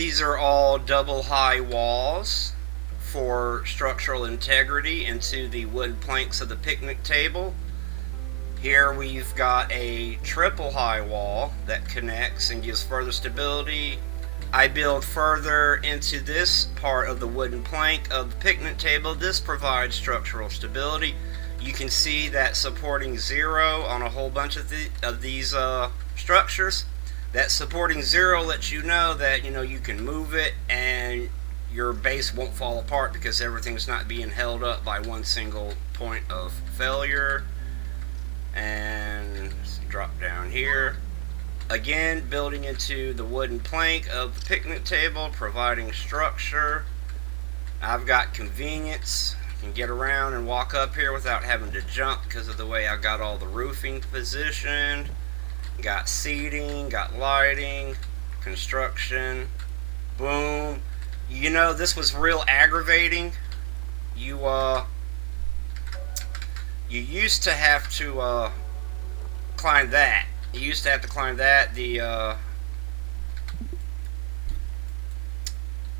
These are all double high walls for structural integrity into the wood planks of the picnic table. Here we've got a triple high wall that connects and gives further stability. I build further into this part of the wooden plank of the picnic table. This provides structural stability. You can see that supporting 0 on a whole bunch of these structures. That supporting 0 lets you know that you can move it and your base won't fall apart because everything's not being held up by one single point of failure. And let's drop down here. Again, building into the wooden plank of the picnic table, providing structure. I've got convenience. I can get around and walk up here without having to jump because of the way I got all the roofing positioned. Got seating, got lighting, construction. Boom. This was real aggravating. You used to have to climb that. You used to have to climb that.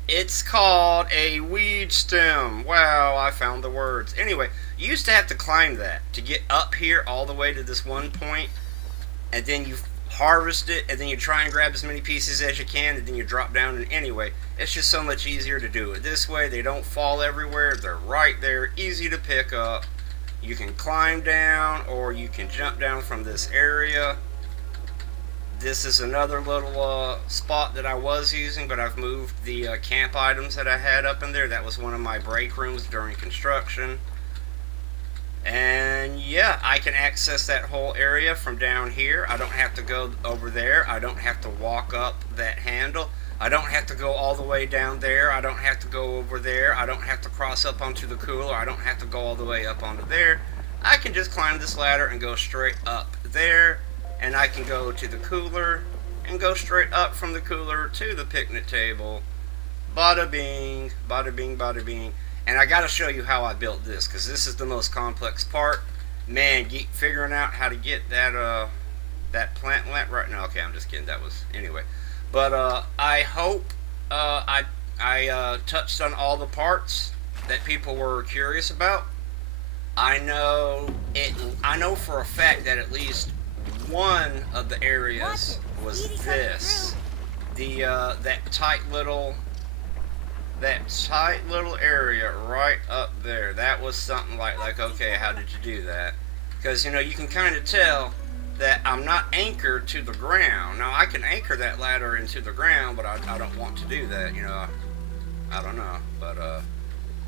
It's called a weed stem. Wow, I found the words. Anyway, you used to have to climb that to get up here all the way to this one point, and then you harvest it, and then you try and grab as many pieces as you can, and then you drop down. And anyway, it's just so much easier to do it this way. They don't fall everywhere. They're right there, easy to pick up. You can climb down, or you can jump down from this area. This is another little spot that I was using, but I've moved the camp items that I had up in there. That was one of my break rooms during construction. And yeah, I can access that whole area from down here. I don't have to go over there. I don't have to walk up that handle. I don't have to go all the way down there. I don't have to go over there. I don't have to cross up onto the cooler. I don't have to go all the way up onto there. I can just climb this ladder and go straight up there. And I can go to the cooler and go straight up from the cooler to the picnic table. Bada bing, bada bing, bada bing. And I gotta show you how I built this, because this is the most complex part. Man, figuring out how to get that plant right now. Okay, I'm just kidding. That was anyway. But I hope I touched on all the parts that people were curious about. I know for a fact that at least one of the areas was this. That tight little area right up there. That was something like okay, how did you do that? Because you can kind of tell that I'm not anchored to the ground. Now I can anchor that ladder into the ground, but I don't want to do that. I don't know, but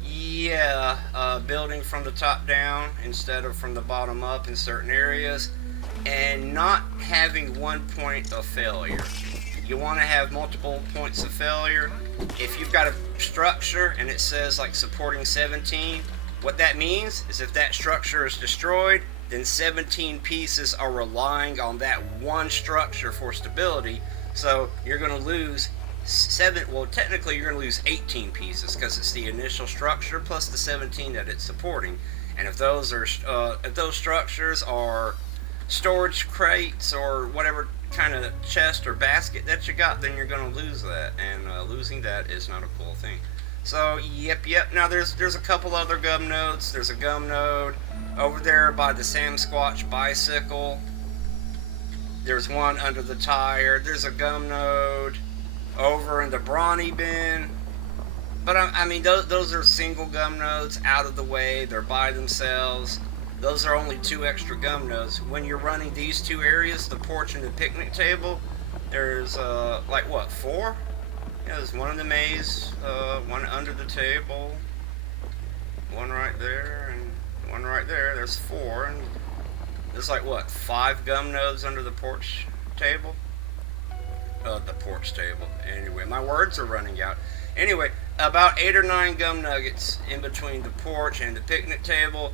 yeah, building from the top down instead of from the bottom up in certain areas, and not having one point of failure. You want to have multiple points of failure. If you've got a structure and it says like supporting 17, what that means is if that structure is destroyed, then 17 pieces are relying on that one structure for stability. So you're going to lose technically you're going to lose 18 pieces because it's the initial structure plus the 17 that it's supporting. And if those structures are storage crates or whatever kind of chest or basket that you got, then you're going to lose that, and losing that is not a cool thing. So yep. Now there's a couple other gum nodes. There's a gum node over there by the Sam Squatch bicycle. There's one under the tire. There's a gum node over in the Brawny bin. But I mean those are single gum nodes out of the way. They're by themselves. Those are only 2 extra gum nodes. When you're running these 2 areas, the porch and the picnic table, there's like what, 4? Yeah, there's one in the maze, one under the table, one right there, and one right there. There's 4, and there's like what, 5 gum nodes under the porch table? The porch table. Anyway, my words are running out. Anyway, about 8 or 9 gum nuggets in between the porch and the picnic table.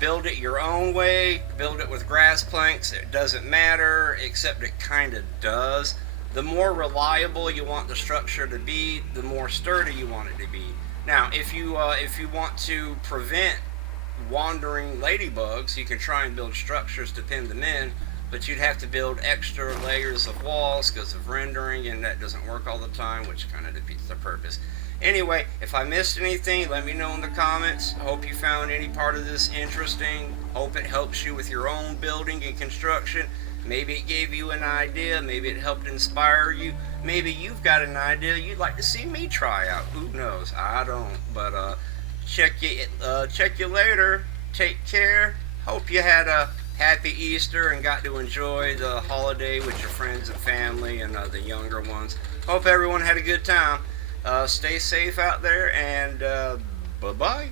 Build it your own way. Build it with grass planks. It doesn't matter, except it kind of does. The more reliable you want the structure to be, the more sturdy you want it to be. Now, if you want to prevent wandering ladybugs, you can try and build structures to pin them in but you'd have to build extra layers of walls because of rendering, and that doesn't work all the time, which kind of defeats the purpose. Anyway, if I missed anything, let me know in the comments. Hope you found any part of this interesting. Hope it helps you with your own building and construction. Maybe it gave you an idea. Maybe it helped inspire you. Maybe you've got an idea you'd like to see me try out. Who knows? I don't. But check you later. Take care. Hope you had a happy Easter and got to enjoy the holiday with your friends and family and the younger ones. Hope everyone had a good time. Stay safe out there, and bye-bye.